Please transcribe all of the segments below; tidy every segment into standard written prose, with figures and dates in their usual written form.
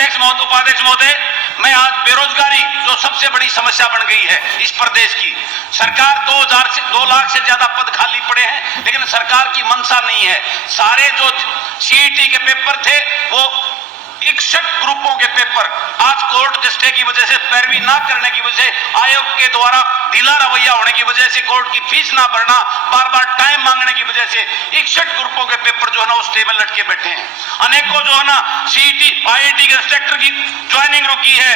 अध्यक्ष महोदय, उपाध्यक्ष महोदय, मैं आज बेरोजगारी जो सबसे बड़ी समस्या बन गई है इस प्रदेश की, सरकार 2 लाख से ज्यादा पद खाली पड़े हैं, लेकिन सरकार की मंशा नहीं है। सारे जो सीईटी के पेपर थे वो 61 ग्रुपों के पेपर आज कोर्ट के स्टे की वजह से, पैरवी ना करने की वजह से, आयोग के द्वारा ढीला रवैया होने की वजह से, कोर्ट की फीस ना भरना, बार बार टाइम मांगने की वजह से 61 ग्रुपों के पेपर जो है ना उस टेबल लटके बैठे हैं। अनेकों जो है ना सीईटी आईआईटी के इंस्ट्रक्टर की ज्वाइनिंग रुकी है,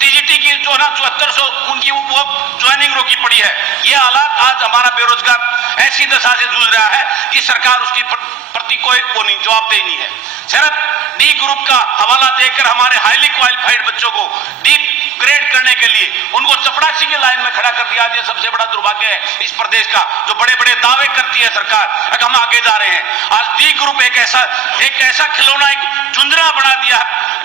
टीजीटी की जो है ना 7400 उनकी वो ज्वाइनिंग रोकी पड़ी है। ये हालात आज हमारा बेरोजगार ऐसी दशा से जूझ रहा है कि सरकार उसकी प्रति कोई नहीं जवाबदेही नहीं है। सिर्फ डी ग्रुप का हवाला देकर हमारे हाईली क्वालिफाइड बच्चों को डी ग्रेड करने के लिए उनको चपरासी की लाइन में खड़ा कर दिया। ये सबसे बड़ा दुर्भाग्य है इस प्रदेश का, जो बड़े बड़े दावे करती है सरकार, हम आगे जा रहे हैं। आज डी ग्रुप एक ऐसा खिलौना, एक झुंझुना बना दिया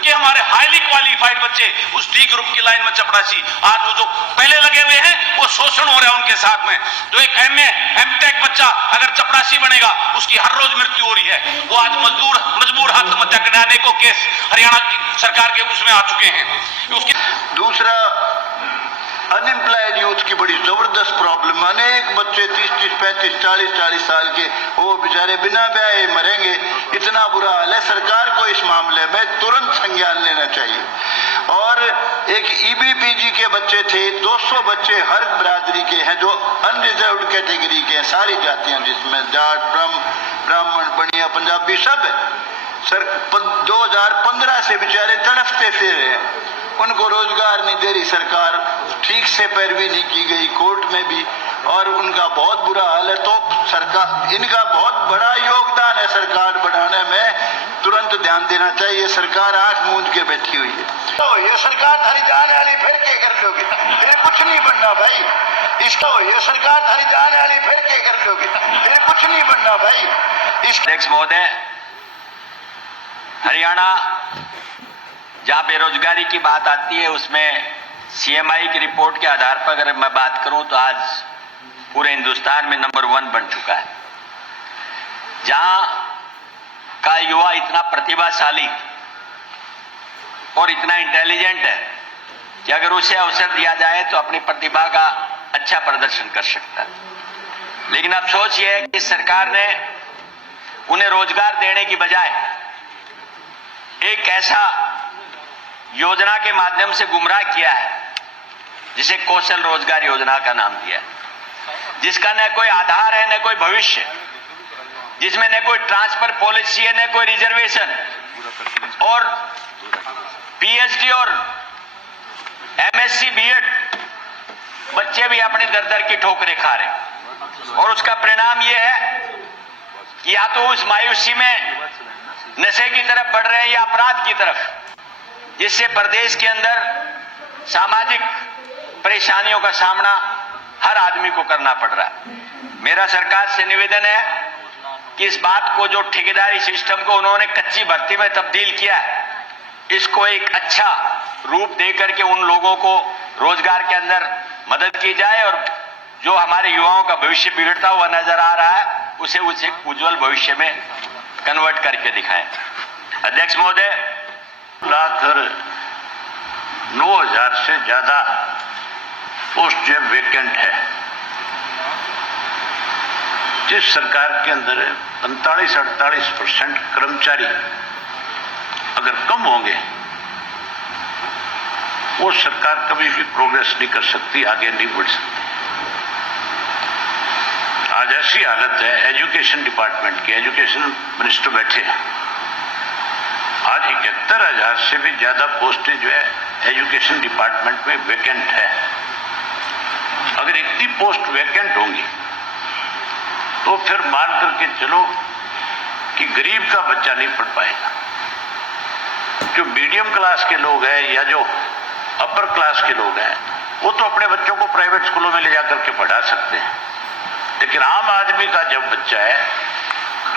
कि हमारे हाईली क्वालिफाइड बच्चे उस डी ग्रुप की लाइन में चपरासी, आज वो जो पहले लगे हुए हैं वो शोषण हो रहा है उनके साथ में। जो एक एमए एमटेक बच्चा अगर चपरासी बनेगा उसकी हर रोज मृत्यु हो रही है, वो आज मजबूर आत्महत्या करने को केस हरियाणा की सरकार के उसमें आ चुके हैं। उसकी दूसरा, अनएम्प्लॉयड यूथ की बड़ी जबरदस्त प्रॉब्लम। अनेक बच्चे 30-30, 35, 40-40 साल के वो बेचारे बिना ब्याहे मरेंगे, इतना बुरा हाल है। सरकार को इस मामले में तुरंत संज्ञान लेना चाहिए। और एक ईबीपीजी के बच्चे थे, 200 बच्चे हर बिरादरी के हैं जो अनरिजर्व्ड कैटेगरी के हैं, सारी जातियां जिसमें जाट, ब्राह्मण, बनिया, पंजाबी सब है। सर 2015 से बेचारे तड़फते फिर रहे, उनको रोजगार नहीं दे रही सरकार, ठीक से पैरवी नहीं की गई कोर्ट में भी, और उनका बहुत बुरा हाल है। तो सरकार, इनका बहुत बड़ा योगदान है सरकार बढ़ाने में, तुरंत ध्यान देना चाहिए। सरकार आंख मूंद के बैठी हुई है। तो ये सरकार थारी जाने वाली, फिर क्या कर लोगे? फिर कुछ नहीं बनना भाई। इसको ये सरकार थारी जाने वाली, फिर क्या कर लोगे? फिर कुछ नहीं बनना भाई। अध्यक्ष महोदय, हरियाणा जहां बेरोजगारी की बात आती है उसमें सीएमआई की रिपोर्ट के आधार पर अगर मैं बात करूं तो आज पूरे हिंदुस्तान में नंबर 1 बन चुका है। जहां का युवा इतना प्रतिभाशाली और इतना इंटेलिजेंट है कि अगर उसे अवसर दिया जाए तो अपनी प्रतिभा का अच्छा प्रदर्शन कर सकता है। लेकिन अफसोस यह है कि सरकार ने उन्हें रोजगार देने की बजाय एक ऐसा योजना के माध्यम से गुमराह किया है जिसे कौशल रोजगार योजना का नाम दिया है, जिसका न कोई आधार है न कोई भविष्य, जिसमें न कोई ट्रांसफर पॉलिसी है न कोई रिजर्वेशन, और पीएचडी और एमएससी बीएड बच्चे भी अपने दर की ठोकरें खा रहे हैं। और उसका परिणाम यह है कि या तो उस मायूसी में नशे की तरफ बढ़ रहे हैं या अपराध की तरफ, जिससे प्रदेश के अंदर सामाजिक परेशानियों का सामना हर आदमी को करना पड़ रहा है। मेरा सरकार से निवेदन है कि इस बात को, जो ठेकेदारी सिस्टम को उन्होंने कच्ची भर्ती में तब्दील किया है, इसको एक अच्छा रूप देकर के उन लोगों को रोजगार के अंदर मदद की जाए और जो हमारे युवाओं का भविष्य बिगड़ता हुआ नजर आ रहा है उसे उज्जवल भविष्य में कन्वर्ट करके दिखाएं। अध्यक्ष महोदय, 9,000 से ज्यादा पोस्ट जो वेकेंट है। जिस सरकार के अंदर 45-48% कर्मचारी अगर कम होंगे, वो सरकार कभी भी प्रोग्रेस नहीं कर सकती, आगे नहीं बढ़ सकती। आज ऐसी हालत है एजुकेशन डिपार्टमेंट की, एजुकेशन मिनिस्टर बैठे हैं, आज 71,000 से भी ज्यादा पोस्टें जो है एजुकेशन डिपार्टमेंट में वैकेंट है। अगर इतनी पोस्ट वैकेंट होंगी तो फिर मान करके चलो कि गरीब का बच्चा नहीं पढ़ पाएगा। जो मीडियम क्लास के लोग हैं या जो अपर क्लास के लोग हैं वो तो अपने बच्चों को प्राइवेट स्कूलों में ले जाकर के पढ़ा सकते हैं, लेकिन आम आदमी का जब बच्चा है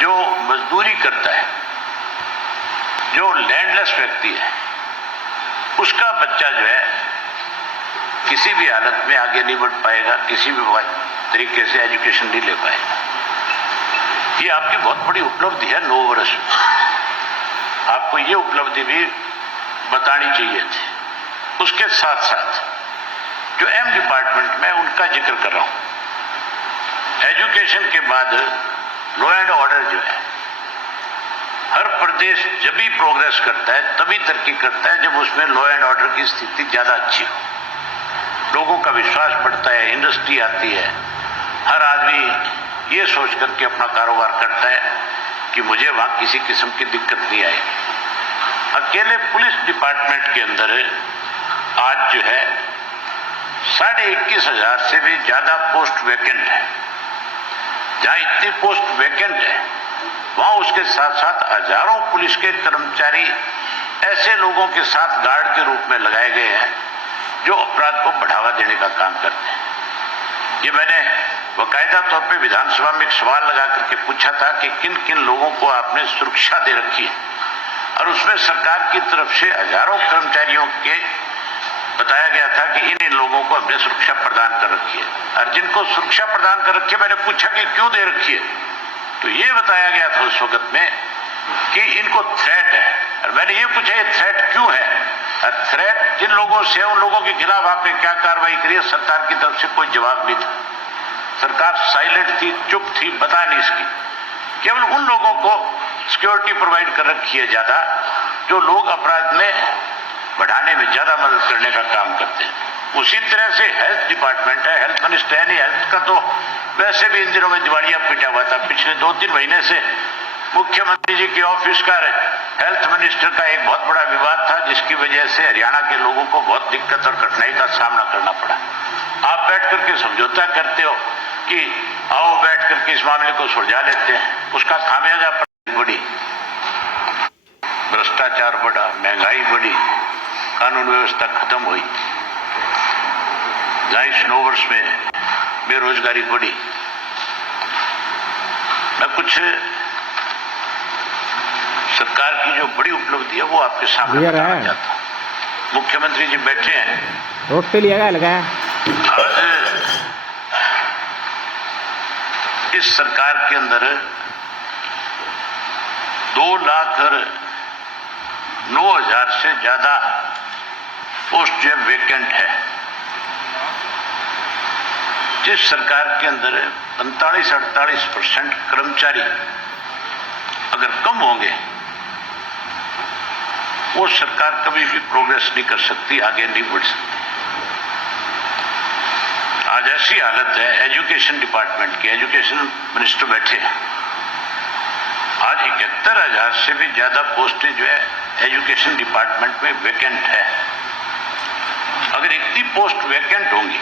जो मजदूरी करता है, जो लैंडलेस व्यक्ति है, उसका बच्चा जो है किसी भी हालत में आगे नहीं बढ़ पाएगा, किसी भी तरीके से एजुकेशन नहीं ले पाएगा। ये आपकी बहुत बड़ी उपलब्धि है 9 वर्ष में। आपको ये उपलब्धि भी बतानी चाहिए थी। उसके साथ साथ जो एम डिपार्टमेंट में उनका जिक्र कर रहा हूं, एजुकेशन के बाद लॉ एंड ऑर्डर जो है, हर प्रदेश जब भी प्रोग्रेस करता है तभी तरक्की करता है जब उसमें लॉ एंड ऑर्डर की स्थिति ज्यादा अच्छी हो, लोगों का विश्वास बढ़ता है, इंडस्ट्री आती है, हर आदमी ये सोच करके अपना कारोबार करता है कि मुझे वहां किसी किस्म की दिक्कत नहीं आएगी। अकेले पुलिस डिपार्टमेंट के अंदर आज जो है 21,500 से भी ज्यादा पोस्ट वैकेंट है। जहां इतनी पोस्ट वैकेंट है वहां उसके साथ साथ हजारों पुलिस के कर्मचारी ऐसे लोगों के साथ गार्ड के रूप में लगाए गए हैं जो अपराध को बढ़ावा देने का काम करते हैं। ये मैंने बाकायदा तौर पे विधानसभा में एक सवाल लगा करके पूछा था कि किन किन लोगों को आपने सुरक्षा दे रखी है, और उसमें सरकार की तरफ से हजारों कर्मचारियों के बताया गया था कि इन लोगों को हमने सुरक्षा प्रदान कर रखी है। और जिनको सुरक्षा प्रदान कर रखी है, मैंने पूछा कि क्यों दे रखी है, तो ये बताया गया था उस वक्त में कि इनको थ्रेट है। और मैंने ये पूछा ये थ्रेट क्यों है, और थ्रेट जिन लोगों से, उन लोगों के खिलाफ आपने क्या कार्रवाई करी है? सरकार की तरफ से कोई जवाब नहीं था। सरकार साइलेंट थी, चुप थी, बता नहीं इसकी। केवल उन लोगों को सिक्योरिटी प्रोवाइड कर रखी है ज्यादा, जो लोग अपराध में बढ़ाने में ज्यादा मदद करने का काम करते हैं। उसी तरह से हेल्थ डिपार्टमेंट है, हेल्थ मिनिस्टर है, नहीं हेल्थ का तो वैसे भी इन दिनों में दिवालिया पिटा हुआ था। पिछले 2-3 महीने से मुख्यमंत्री जी के ऑफिस का हेल्थ मिनिस्टर का एक बहुत बड़ा विवाद था, जिसकी वजह से हरियाणा के लोगों को बहुत दिक्कत और कठिनाई का सामना करना पड़ा। आप बैठ करके समझौता करते हो कि आओ बैठ करके इस मामले को सुलझा लेते हैं, उसका खामियाजा बढ़ी, भ्रष्टाचार बढ़ा, महंगाई बढ़ी, कानून व्यवस्था खत्म हुई, जहां इस 9 वर्ष में बेरोजगारी बढ़ी। मैं कुछ सरकार की जो बड़ी उपलब्धि है वो आपके सामने बताना चाहता हूं। मुख्यमंत्री जी बैठे हैं, रोड पे लिया लगा आज इस सरकार के अंदर 2,09,000 से ज्यादा पोस्ट जो वेकेंट है। जिस सरकार के अंदर 45-48% कर्मचारी अगर कम होंगे, वो सरकार कभी भी प्रोग्रेस नहीं कर सकती, आगे नहीं बढ़ सकती। आज ऐसी हालत है एजुकेशन डिपार्टमेंट की, एजुकेशन मिनिस्टर बैठे हैं, आज 71,000 से भी ज्यादा पोस्टें जो है एजुकेशन डिपार्टमेंट में वैकेंट है। अगर इतनी पोस्ट वैकेंट होंगी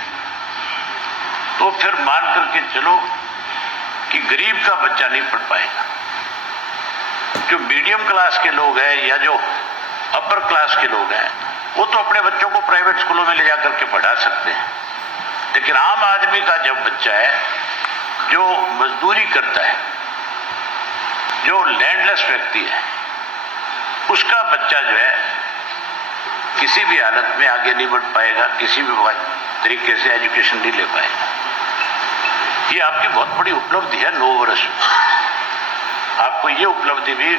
तो फिर मान करके चलो कि गरीब का बच्चा नहीं पढ़ पाएगा। जो मीडियम क्लास के लोग हैं या जो अपर क्लास के लोग हैं, वो तो अपने बच्चों को प्राइवेट स्कूलों में ले जाकर के पढ़ा सकते हैं, लेकिन आम आदमी का जब बच्चा है जो मजदूरी करता है, जो लैंडलेस व्यक्ति है, उसका बच्चा जो है किसी भी हालत में आगे नहीं बढ़ पाएगा, किसी भी तरीके से एजुकेशन नहीं ले पाएगा। ये आपकी बहुत बड़ी उपलब्धि है 9 वर्ष में, आपको ये उपलब्धि भी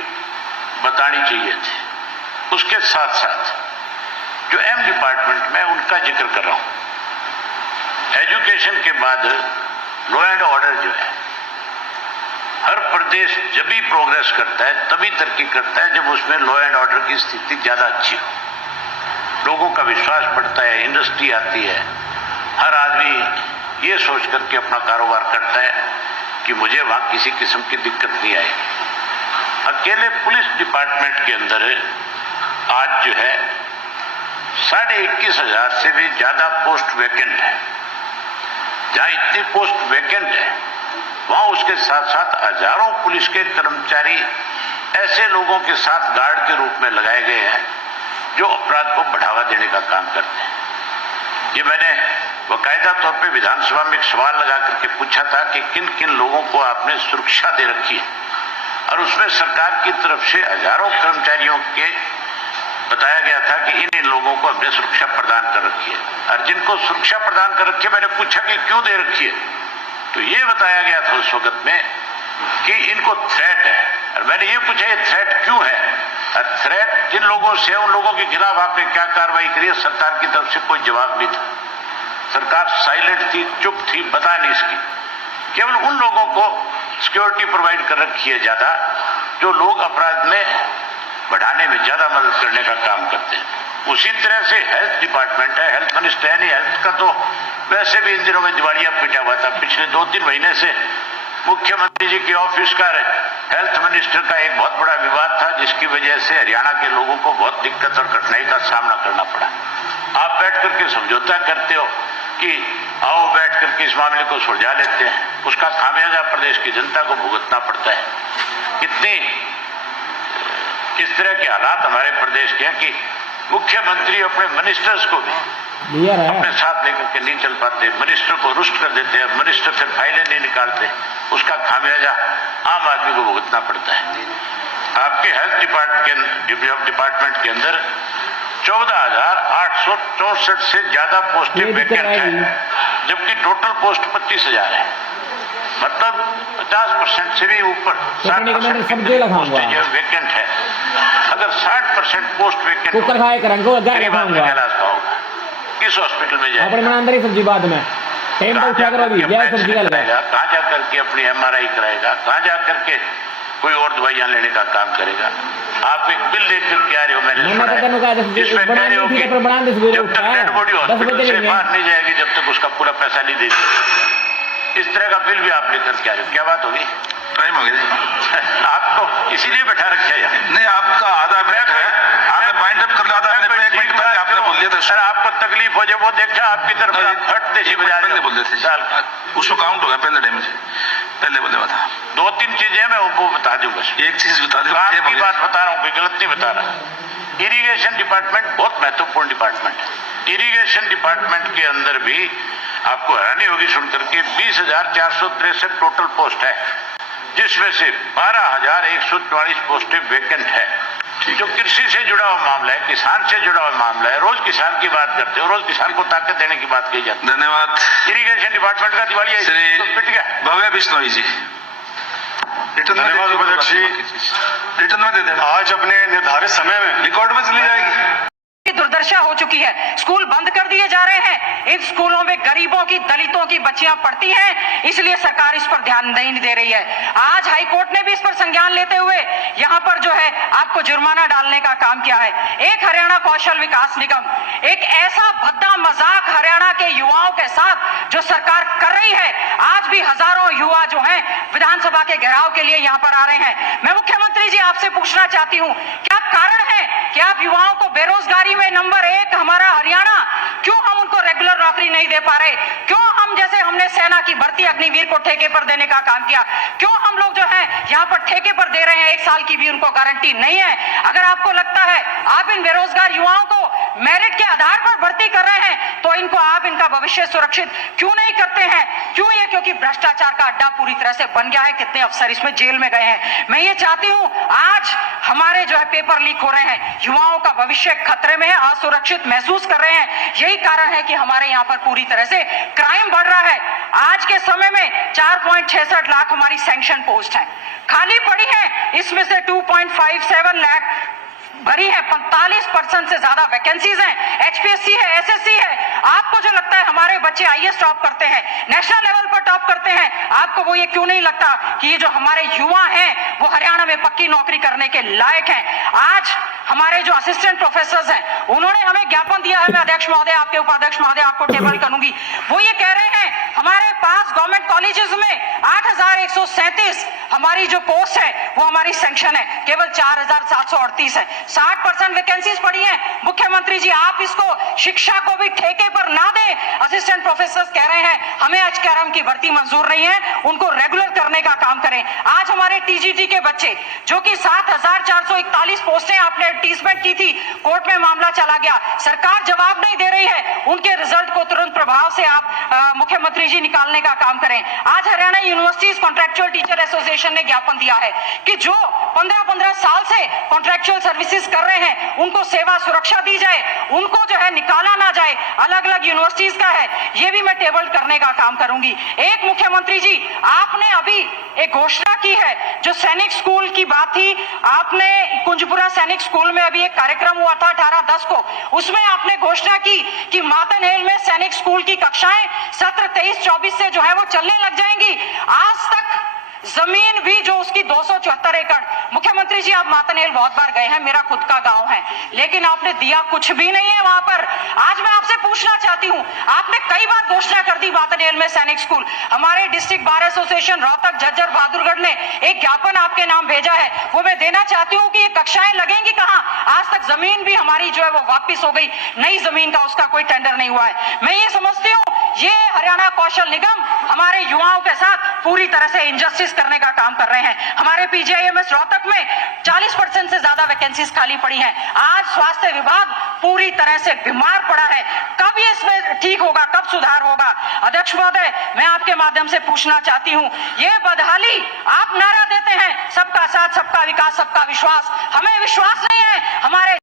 बतानी चाहिए थी। उसके साथ साथ जो एम डिपार्टमेंट में उनका जिक्र कर रहा हूं, एजुकेशन के बाद लॉ एंड ऑर्डर जो है, हर प्रदेश जब भी प्रोग्रेस करता है तभी तरक्की करता है जब उसमें लॉ एंड ऑर्डर की स्थिति ज्यादा अच्छी हो, लोगों का विश्वास बढ़ता है, इंडस्ट्री आती है, हर आदमी ये सोच करके अपना कारोबार करता है कि मुझे वहां किसी किस्म की दिक्कत नहीं आएगी। अकेले पुलिस डिपार्टमेंट के अंदर आज जो है 21,500 से भी ज्यादा पोस्ट वैकेंट है। जहां इतनी पोस्ट वैकेंट है वहां उसके साथ साथ हजारों पुलिस के कर्मचारी ऐसे लोगों के साथ गार्ड के रूप में लगाए गए हैं जो अपराध को बढ़ावा देने का काम करते हैं। ये मैंने बाकायदा तौर पे विधानसभा में एक सवाल लगा करके पूछा था कि किन किन लोगों को आपने सुरक्षा दे रखी है, और उसमें सरकार की तरफ से हजारों कर्मचारियों के बताया गया था कि इन लोगों को हमने सुरक्षा प्रदान कर रखी है। और जिनको सुरक्षा प्रदान कर रखी है, मैंने पूछा कि क्यों दे रखी है, तो ये बताया गया था उस वक्त में कि इनको थ्रेट है। और मैंने ये पूछा ये थ्रेट क्यों है, थ्रेट जिन लोगों से, उन लोगों के खिलाफ आपने क्या कार्रवाई करी है? सरकार की तरफ से कोई जवाब नहीं था, सरकार साइलेंट थी, चुप थी, बता नहीं इसकी। केवल उन लोगों को सिक्योरिटी प्रोवाइड कर रखी है ज्यादा, जो लोग अपराध में बढ़ाने में ज्यादा मदद करने का काम करते हैं। उसी तरह से हेल्थ डिपार्टमेंट है, हेल्थ मिनिस्टर है नहीं, हेल्थ का तो वैसे भी इन दिनों में दिवालिया पिटा हुआ था। पिछले 2-3 महीने से मुख्यमंत्री जी के ऑफिस का हेल्थ मिनिस्टर का एक बहुत बड़ा विवाद था, जिसकी वजह से हरियाणा के लोगों को बहुत दिक्कत और कठिनाई का सामना करना पड़ा। आप बैठ करके समझौता करते हो कि आओ बैठ करके इस मामले को सुलझा लेते हैं, उसका खामियाजा प्रदेश की जनता को भुगतना पड़ता है। कितनी इस तरह के हालात हमारे प्रदेश के हैं कि मुख्यमंत्री अपने मिनिस्टर्स को भी अपने साथ लेकर के नहीं चल पाते, मिनिस्टर को रुष्ट कर देते हैं, मिनिस्टर फिर फाइलें नहीं निकालते, उसका खामियाजा आम आदमी को भुगतना पड़ता है। आपके हेल्थ डिपार्टमेंट के अंदर 14,864 से ज्यादा पोस्टें वैकेंट है, जबकि टोटल पोस्ट 25,000 है। मतलब 50% से भी ऊपर 60% पोस्टें जो वैकेंट है। अगर 60% पोस्ट वैकेंट किस हॉस्पिटल में जाएगा, सब्जी बाद में कहाँ जा करके अपनी MRI कराएगा, कहाँ जा करके कोई और दवाइयां लेने का काम करेगा। आप एक बिल लेकर के आ रहे हो, मैंने जिसमें कह रहे हो कि जब तक डेड बॉडी हॉस्पिटल से बाहर नहीं जाएगी जब तक उसका पूरा पैसा नहीं दे सकते। इस तरह का बिल भी आप लेकर के आ रहे हो, क्या बात होगी? टाइम हो गया आपको इसीलिए बैठा रखा है नहीं, आपका आधा मिनट है, आधा बाइंड अप कर लो, आधा मिनट में 1 मिनट पहले आपने बोल दिया था। सर आपको तकलीफ हो जब वो देखा आपकी तरफ हट देसी बजा रहे बोल देते उसको काउंट होगा पहले डैमेज पहले बोले था। 2-3 चीजें मैं वो बता दूंगा। एक चीज बता दो, आपकी बात बता रहा हूँ, कोई गलत नहीं बता रहा। इरिगेशन डिपार्टमेंट बहुत महत्वपूर्ण डिपार्टमेंट है। इरिगेशन डिपार्टमेंट के अंदर भी आपको हैरानी होगी सुनकर के 20,463 टोटल पोस्ट है, जिसमें से 12,144 पोस्टें वैकेंट है। जो कृषि से जुड़ा हुआ मामला है, किसान से जुड़ा हुआ मामला है, रोज किसान की बात करते हो, रोज किसान को ताकत देने की बात कही जाती है। धन्यवाद। इरिगेशन डिपार्टमेंट का दिवालिया तो पिट गया। भव्य बिश्नोई जी, धन्यवाद उपाध्यक्ष जी, रिटर्न में दे देना, आज अपने निर्धारित समय में रिकॉर्ड में चली जाएगी। दुर्दशा हो चुकी है, स्कूल बंद कर दिए जा रहे हैं, इन स्कूलों में गरीबों की, दलितों की बच्चियां पढ़ती हैं, इसलिए सरकार इस पर ध्यान नहीं दे रही है। आज हाई कोर्ट ने भी इस पर संज्ञान लेते हुए यहां पर जो है आपको जुर्माना डालने का काम किया है। एक हरियाणा कौशल विकास निगम, एक ऐसा भद्दा मजाक हरियाणा के युवाओं के साथ जो सरकार कर रही है। आज भी हजारों युवा जो हैं विधानसभा के घेराव के लिए यहां पर आ रहे हैं। मैं मुख्यमंत्री जी आपसे पूछना चाहती हूं, क्या कारण है कि आप युवाओं को बेरोजगारी में नंबर 1 हमारा हरियाणा, क्यों हम उनको रेगुलर नौकरी नहीं दे पा रहे? क्यों हम, जैसे हमने सेना की भर्ती अग्निवीर को ठेके पर देने का काम किया, क्यों हम लोग जो है यहाँ पर ठेके पर दे रहे हैं, 1 साल की भी उनको गारंटी नहीं है? अगर आपको लगता है आप इन बेरोजगार युवाओं को मेरिट के आधार पर भर्ती कर रहे हैं, तो इनको आप इनका भविष्य सुरक्षित क्यों नहीं करते हैं? क्यों? ये क्योंकि भ्रष्टाचार का अड्डा पूरी तरह से बन गया है, कितने अफसर इसमें जेल में गए हैं। मैं ये चाहती हूं, आज हमारे जो है पेपर लीक हो रहे हैं, युवाओं का भविष्य खतरे में है, असुरक्षित महसूस कर रहे हैं। यही कारण है कि हमारे यहाँ पर पूरी तरह से क्राइम बढ़ रहा है। आज के समय में 4.66 लाख हमारी सैंक्शन पोस्ट है, खाली पड़ी है, इसमें से 2.57 लाख भरी है, 45% से ज्यादा वैकेंसीज हैं। HPSC है, SSC है। आपको जो लगता है हमारे बच्चे IAS टॉप करते हैं, नेशनल लेवल पर टॉप करते हैं, आपको वो ये क्यों नहीं लगता कि ये जो हमारे युवा हैं वो हरियाणा में पक्की नौकरी करने के लायक हैं? आज हमारे जो असिस्टेंट प्रोफेसर हैं उन्होंने हमें ज्ञापन दिया है, मैं अध्यक्ष महोदय, आपके उपाध्यक्ष महोदय आपको टेबल करूंगी, वो ये कह रहे हैं हमारे पास गवर्नमेंट कॉलेजेस में 8,137 हमारी जो पोस्ट है वो हमारी सैंक्शन है, केवल 4,738 है, 60% वैकेंसीज पड़ी हैं। मुख्यमंत्री जी आप इसको शिक्षा को भी ठेके पर ना दें। असिस्टेंट प्रोफेसर कह रहे हैं हमें HKRM की भर्ती मंजूर नहीं है, उनको रेगुलर करने का काम करें। आज हमारे TGT के बच्चे जो कि 7,441 पोस्टें आपने एडवर्टीजमेंट की थी, कोर्ट में मामला चला गया, सरकार जवाब नहीं दे रही है, उनके रिजल्ट को तुरंत प्रभाव से आप मुख्यमंत्री जी निकालने का काम करें। आज Haryana universities contractual teacher association ने ज्ञापन दिया है कि जो 15-15 साल से कॉन्ट्रैक्चुअल सर्विसेज कर रहे हैं उनको सेवा सुरक्षा दी जाए, उनको जो है निकाला ना जाए। अलग अलग यूनिवर्सिटीज का है, ये भी मैं टेबल करने का काम करूंगी। एक मुख्यमंत्री जी, आपने अभी एक घोषणा की है, जो सैनिक स्कूल की बात थी, आपने कुंजपुरा सैनिक स्कूल में अभी एक कार्यक्रम हुआ था 18/10 को, उसमें आपने घोषणा की कि मातनहेल में सैनिक स्कूल की कक्षाएं सत्र 23-24 से जो है वो चलने लग जाएंगी। आज तक जमीन भी जो उसकी 274 एकड़, मुख्यमंत्री जी आप मातनहेल बहुत बार गए हैं, मेरा खुद का गांव है, लेकिन आपने दिया कुछ भी नहीं है वहां पर। आज मैं आपसे पूछना चाहती हूं, आपने कई बार घोषणा कर दी मातनहेल में सैनिक स्कूल, हमारे district bar association Rohtak, Jhajjar, Bahadurgarh ने एक ज्ञापन आपके नाम भेजा है, वो मैं देना चाहती हूँ कि ये कक्षाएं लगेंगी कहां। आज तक जमीन भी हमारी जो है वो वापिस हो गई, नई जमीन का उसका कोई टेंडर नहीं हुआ है। मैं ये समझती हूँ ये हरियाणा कौशल निगम हमारे युवाओं के साथ पूरी तरह से इंजस्टिस करने का काम कर रहे हैं। हमारे पीजीआईएमएस रोहतक में 40% से ज्यादा वैकेंसीज खाली पड़ी हैं। आज स्वास्थ्य विभाग पूरी तरह से बीमार पड़ा है। कब ये इसमें ठीक होगा, कब सुधार होगा? अध्यक्ष महोदय, मैं आपके माध्यम से पूछना चाहती हूँ, ये बदहाली आप नारा देते हैं सबका साथ, सबका विकास, सबका विश्वास, हमें विश्वास नहीं है हमारे